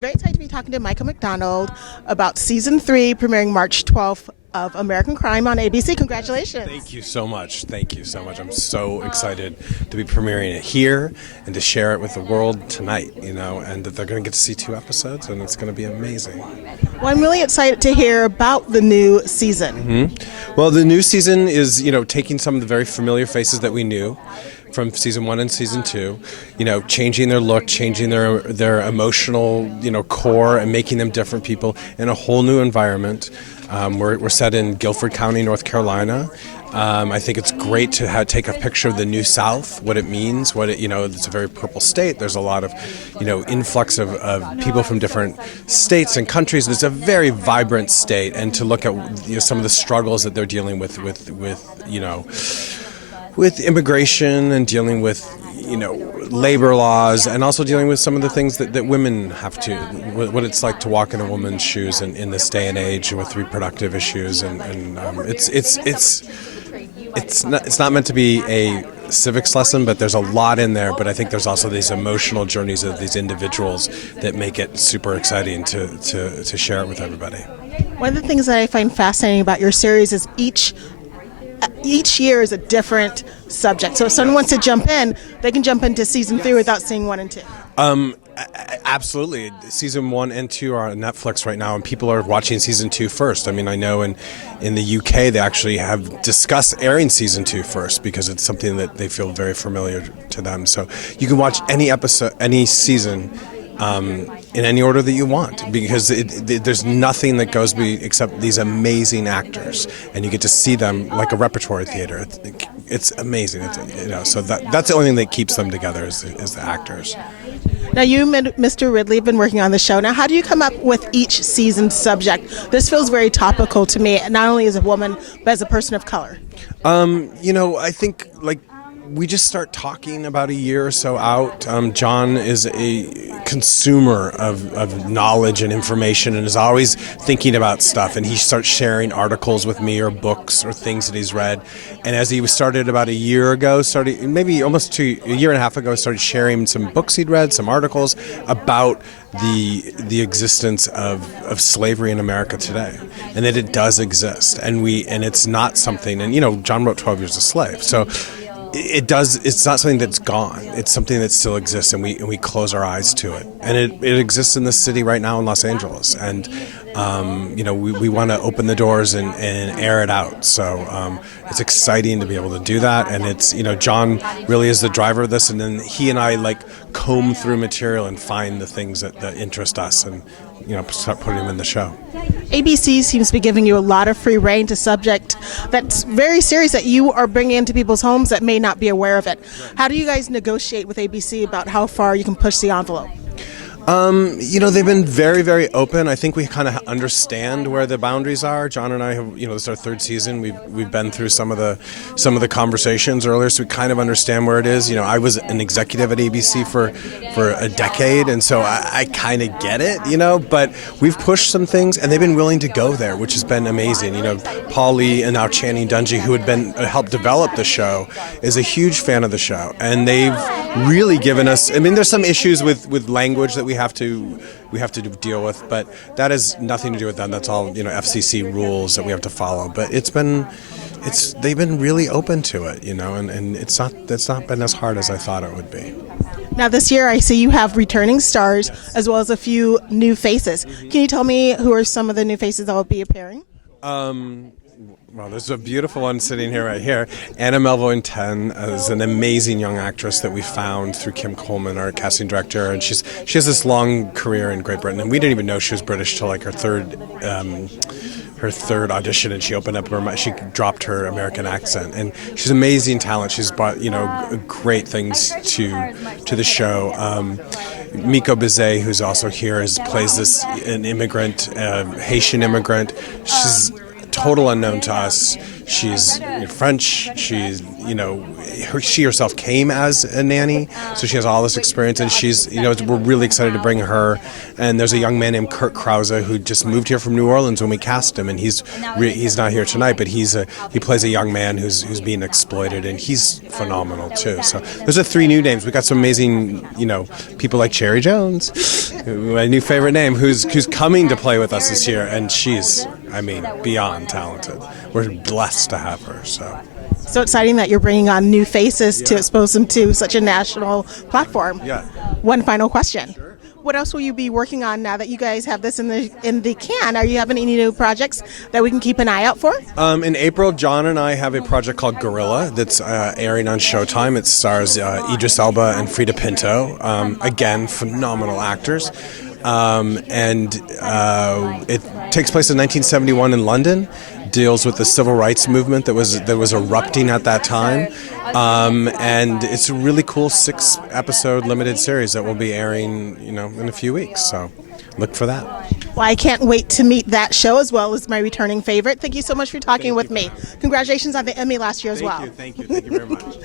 Very excited to be talking to Michael McDonald about season 3 premiering March 12th of American Crime on ABC. Congratulations. Thank you so much. Thank you so much. I'm so excited to be premiering it here and to share it with the world tonight, and that they're going to get to see 2 episodes and it's going to be amazing. Well, I'm really excited to hear about the new season. Well, the new season is, taking some of the very familiar faces that we knew from season 1 and season 2, changing their look, changing their emotional, core, and making them different people in a whole new environment. We're set in Guilford County, North Carolina. I think it's great to take a picture of the New South, what it means, it's a very purple state. There's a lot of, influx of people from different states and countries. It's a very vibrant state, and to look at some of the struggles that they're dealing with immigration and dealing with, labor laws, and also dealing with some of the things that women have to, what it's like to walk in a woman's shoes in this day and age with reproductive issues, and it's not meant to be a civics lesson, but there's a lot in there. But I think there's also these emotional journeys of these individuals that make it super exciting to share it with everybody. One of the things that I find fascinating about your series is each year is a different subject. So if someone wants to jump in, they can jump into season 3 without seeing 1 and 2. Absolutely. Season 1 and 2 are on Netflix right now, and people are watching season 2 first. I mean, I know in the UK they actually have discussed airing season 2 first because it's something that they feel very familiar to them. So you can watch any episode, any season, in any order that you want, because there's nothing that goes except these amazing actors, and you get to see them like a repertory theater. It's amazing. So that's the only thing that keeps them together is the actors. Now, you, Mr. Ridley, have been working on the show. Now, how do you come up with each season's subject? This feels very topical to me, not only as a woman, but as a person of color. I think, we just start talking about a year or so out. John is a consumer of knowledge and information and is always thinking about stuff, and he starts sharing articles with me or books or things that he's read. And as he started about a year ago, maybe almost a year and a half ago, started sharing some books he'd read, some articles about the existence of slavery in America today, and that it does exist, and it's not something, and John wrote 12 Years a Slave, so it's not something that's gone. It's something that still exists, and we close our eyes to it. And it exists in this city right now in Los Angeles. And, we want to open the doors and air it out. So it's exciting to be able to do that. And it's, John really is the driver of this. And then he and I comb through material and find the things that interest us and, start putting them in the show. ABC seems to be giving you a lot of free reign to subject that's very serious that you are bringing into people's homes that may not be aware of it. How do you guys negotiate with ABC about how far you can push the envelope? They've been very, very open. I think we kind of understand where the boundaries are. John and I have, this is our 3rd season. We've been through some of the conversations earlier, so we kind of understand where it is. I was an executive at ABC for a decade, and so I kind of get it, but we've pushed some things, and they've been willing to go there, which has been amazing. Paul Lee and now Channing Dungey, who had helped develop the show, is a huge fan of the show, and they've really given us, there's some issues with language that we have to deal with, but that has nothing to do with them. That's all FCC rules that we have to follow. But they've been really open to it, and it's not been as hard as I thought it would be. Now, this year I see you have returning stars as well as a few new faces. Can you tell me who are some of the new faces that will be appearing? Well, there's a beautiful one sitting here right here. Anna Mulvoy-Ten is an amazing young actress that we found through Kim Coleman, our casting director, and she has this long career in Great Britain, and we didn't even know she was British till her third audition, and she opened up she dropped her American accent, and she's amazing talent. She's brought great things to the show. Miko Bizet, who's also here, plays an immigrant, Haitian immigrant. She's total unknown to us. She's French. She's, she herself came as a nanny, so she has all this experience, and she's, we're really excited to bring her. And there's a young man named Kurt Krause who just moved here from New Orleans when we cast him, and he's not here tonight, but he plays a young man who's being exploited, and he's phenomenal too. So those are 3 new names. We got some amazing, people like Cherry Jones, my new favorite name, who's coming to play with us this year, and she's, beyond talented. We're blessed to have her. So exciting that you're bringing on new faces to expose them to such a national platform. Yeah. One final question. What else will you be working on now that you guys have this in the can? Are you having any new projects that we can keep an eye out for? In April, John and I have a project called Gorilla that's airing on Showtime. It stars Idris Elba and Frida Pinto. Again, phenomenal actors. It takes place in 1971 in London. Deals with the civil rights movement that was erupting at that time. And it's a really cool 6-episode limited series that will be airing, in a few weeks. So look for that. Well, I can't wait to meet that show as well as my returning favorite. Thank you so much for talking with me. Congratulations on the Emmy last year as well. Thank you very much.